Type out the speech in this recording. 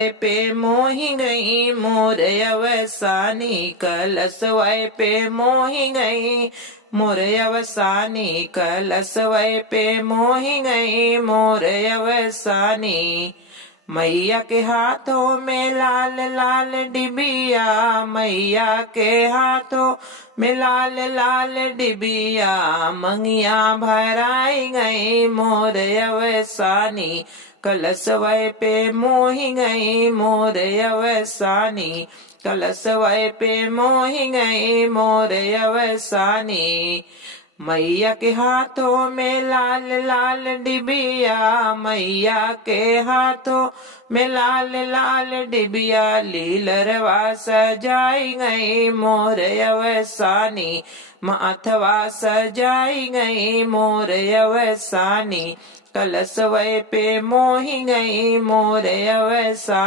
पे मोही गई मोर अवसानी, कलसवै पे मोही गई मोर अवसानी, कलसवै पे मोही गई मोर अवसानी। मैया के हाथों में लाल लाल डिबिया, मैया के हाथों में लाल लाल डिबिया, मंगिया भराई गई मोर अवसानी, कलसवै पे मोही गई मोर अवसानी, कलसवै पे मोही गई मोर अवसानी। मैया के हाथों में लाल लाल डिबिया, मैया के हाथों में लाल लाल डिबिया, लीलरवा सजाई गई मोर अवसानी, माथवा सजाई गई मोर अवसानी, कलसवै पे मोही गई मोर अवसानी।